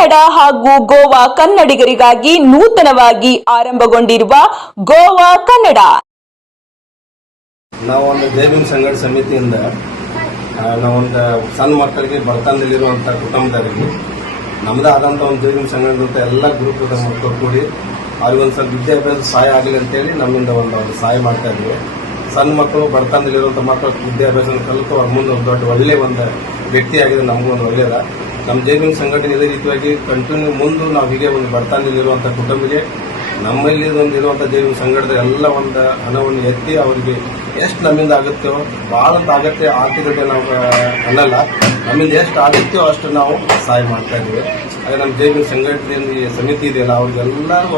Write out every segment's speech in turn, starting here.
ಕನ್ನಡ ಹಾಗೂ ಗೋವಾ ಕನ್ನಡಿಗರಿಗಾಗಿ ನೂತನವಾಗಿ ಆರಂಭಗೊಂಡಿರುವ ಗೋವಾ ಕನ್ನಡ. ನಾವೊಂದು ಜೈವಿನ್ ಸಂಘಟ ಸಮಿತಿಯಿಂದ ನಾವೊಂದು ಸಣ್ಣ ಮಕ್ಕಳಿಗೆ ಬಡತನದಲ್ಲಿರುವಂಥ ಕುಟುಂಬದವರಿಗೆ ನಮ್ಮದೇ ಆದಂಥ ಒಂದು ಜೈವಿನ್ ಸಂಘಟದ ಎಲ್ಲ ಗ್ರೂಪದ ಮಕ್ಕಳು ಕೂಡಿ ಅವ್ರಿಗೊಂದು ಸ್ವಲ್ಪ ವಿದ್ಯಾಭ್ಯಾಸ ಸಹಾಯ ಆಗಲಿ ಅಂತೇಳಿ ನಮ್ಮಿಂದ ಒಂದು ಸಹಾಯ ಮಾಡ್ತಾ ಇದ್ವಿ. ಸಣ್ಣ ಮಕ್ಕಳು ಬಡತನದಲ್ಲಿರುವಂಥ ಮಕ್ಕಳು ವಿದ್ಯಾಭ್ಯಾಸ ಕಲಿತು ಅವ್ರ ಮುಂದೆ ಒಂದು ದೊಡ್ಡ ಒಳ್ಳೆಯ ಒಂದು ವ್ಯಕ್ತಿ ಆಗಿದೆ. ನಮಗೂ ಒಂದು ಒಳ್ಳೆಯದ ನಮ್ಮ ಜೈವಿನ್ ಸಂಘಟನೆ ಇದೇ ರೀತಿಯಾಗಿ ಕಂಟಿನ್ಯೂ ಮುಂದೆ ನಾವು ಹೀಗೆ ಒಂದು ಬಡತನದಲ್ಲಿರುವಂಥ ಕುಟುಂಬಕ್ಕೆ ನಮ್ಮಲ್ಲಿ ಇರುವಂಥ ಜೈವಿನ ಸಂಘಟದ ಎಲ್ಲ ಒಂದು ಹಣವನ್ನು ಎತ್ತಿ ಅವರಿಗೆ ಎಷ್ಟು ನಮ್ಮಿಂದ ಆಗುತ್ತೋ ಭಾಳ ಅಂತ ಆಗತ್ತೆ ಆರ್ಥಿಕತೆ ನಾವು ಅನ್ನಲ್ಲ, ನಮ್ಮಿಂದ ಎಷ್ಟು ಆಗುತ್ತೋ ಅಷ್ಟು ನಾವು ಸಹಾಯ ಮಾಡ್ತಾ ಇದ್ದೀವಿ. ಹಾಗೆ ನಮ್ಮ ಜೈವಿನ ಸಂಘಟನೆ ಸಮಿತಿ ಇದೆಯಲ್ಲ ಅವ್ರಿಗೆಲ್ಲರೂ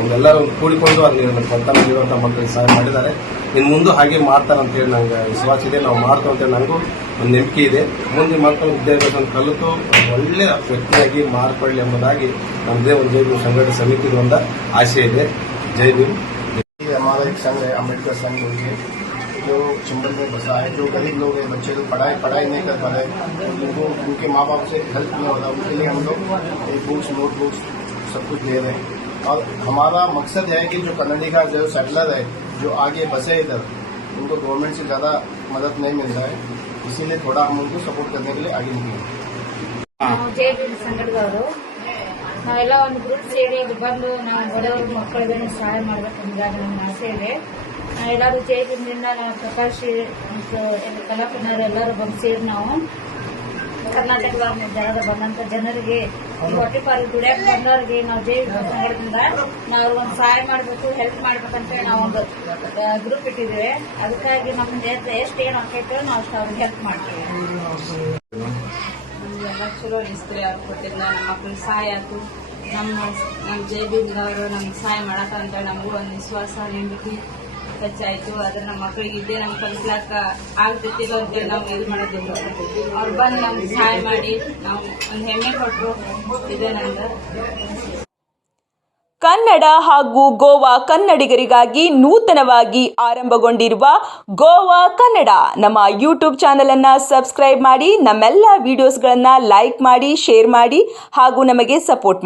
ಒಂದೆಲ್ಲರೂ ಕೂಡಿಕೊಂಡು ಅಲ್ಲಿ ಬಡತನದಲ್ಲಿರುವಂಥ ಮಕ್ಕಳಿಗೆ ಸಹಾಯ ಮಾಡಿದ್ದಾರೆ. ಇನ್ನು ಮುಂದೆ ಹಾಗೆ ಮಾಡ್ತಾರೆ ಅಂತೇಳಿ ನಂಗೆ ವಿಶ್ವಾಸ ಇದೆ. ನಾವು ಮಾಡ್ತೇವೆ ಅಂತೇಳಿ ನನಗೂ ಒಂದು ನಂಬಿಕೆ ಇದೆ. ಮುಂದೆ ಮಕ್ಕಳು ವಿದ್ಯಾಭ್ಯಾಸ ಕಲಿತು ಒಳ್ಳೆಯ ವ್ಯಕ್ತಿಯಾಗಿ ಮಾರ್ಪಡಲಿ ಎಂಬುದಾಗಿ ನಮ್ಮದೇ ಒಂದು ಜೈವಿನ ಸಂಘಟನೆ ಸಮಿತಿ ಒಂದು आशय है. जय भीम. हमारा एक संघ है, अम्बेडकर संघ होगी, जो चंबल में बसा है. जो गरीब लोग हैं, बच्चे लोग पढ़ाई नहीं कर पा रहे, उनको उनके माँ बाप से हेल्प नहीं होता, उनके लिए हम लोग बुक्स नोटबुक्स सब कुछ दे रहे हैं. और हमारा मकसद है कि जो कन्नड़ी का जो सेटलर है जो आगे बसे इधर, उनको गवर्नमेंट से ज़्यादा मदद नहीं मिल रहा है, इसीलिए थोड़ा हम उनको सपोर्ट करने के लिए आगे निकले. जय भीम संघटदವರು ನಾವೆಲ್ಲ ಒಂದು ಗ್ರೂಪ್ ಸೇರಿ ಬಂದು ನಾವು ಬಡವರ ಮಕ್ಕಳಿಗೆ ಸಹಾಯ ಮಾಡಬೇಕಂದಾಗ ನನ್ನ ಆಸೆ ಇದೆ. ಎಲ್ಲರೂ ಜೈ ಭೀಮ್ನಿಂದ ನಾವು ಪ್ರಕಾಶ್ ಮತ್ತು ಕಲಾಪನವರು ಎಲ್ಲರೂ ಬಂದು ಸೇರಿ ನಾವು ಕರ್ನಾಟಕದ ಜಗದ ಬಂದಂತ ಜನರಿಗೆ ಹೊಟ್ಟೆಪಾರು ದುಡಿಯಕ್ಕೆ ಬಂದವರಿಗೆ ನಾವು ಜೈ ಭೀಮ್ ಸಂಘಟದಿಂದ ನಾವು ಒಂದು ಸಹಾಯ ಮಾಡಬೇಕು, ಹೆಲ್ಪ್ ಮಾಡ್ಬೇಕಂತ ನಾವು ಒಂದು ಗ್ರೂಪ್ ಇಟ್ಟಿದ್ದೇವೆ. ಅದಕ್ಕಾಗಿ ನಮ್ದು ಎಷ್ಟು ಏನು ಆಕೈತೋ ನಾವು ಅಷ್ಟು ಅವ್ರಿಗೆ ಹೆಲ್ಪ್ ಮಾಡ್ತೀವಿ. ಎಲ್ಲ ಚಲೋ ಅನಿಸ್ತೀರಿ ಅವ್ರು ಕೊಟ್ಟಿದ್ದ ನಮ್ಮ ಮಕ್ಳಿಗೆ ಸಹಾಯ ಆಯ್ತು. ನಮ್ಮ ಜೈ ಭೀಮ್ದವರು ನಮ್ಗೆ ಸಹಾಯ ಮಾಡಕ್ಕಂತ ನಮಗೂ ಒಂದು ವಿಶ್ವಾಸ ನಂಬಿಕೆ ಹೆಚ್ಚಾಯ್ತು. ಆದ್ರೆ ನಮ್ಮ ಮಕ್ಕಳಿಗೆ ಇದೇ ನಮ್ಗೆ ಕಲಿಸ್ಲಾಕ ಆಗ್ತಿತ್ತಿಲ್ಲ ಅಂತೇಳಿ ನಾವು ಇದು ಮಾಡೋದಿಲ್ಲ. ಅವ್ರು ಬಂದು ನಮ್ಗೆ ಸಹಾಯ ಮಾಡಿ ನಾವು ಒಂದು ಹೆಮ್ಮೆ ಕೊಟ್ಟರು. ಇದೇ ನಂದು. ಕನ್ನಡ ಹಾಗೂ ಗೋವಾ ಕನ್ನಡಿಗರಿಗಾಗಿ ನೂತನವಾಗಿ ಆರಂಭಗೊಂಡಿರುವ ಗೋವಾ ಕನ್ನಡ ನಮ್ಮ ಯೂಟ್ಯೂಬ್ ಚಾನೆಲ್ ಅನ್ನು ಸಬ್ಸ್ಕ್ರೈಬ್ ಮಾಡಿ, ನಮ್ಮೆಲ್ಲ ವಿಡಿಯೋಸ್ಗಳನ್ನು ಲೈಕ್ ಮಾಡಿ, ಶೇರ್ ಮಾಡಿ ಹಾಗೂ ನಮಗೆ ಸಪೋರ್ಟ್ ಮಾಡಿ.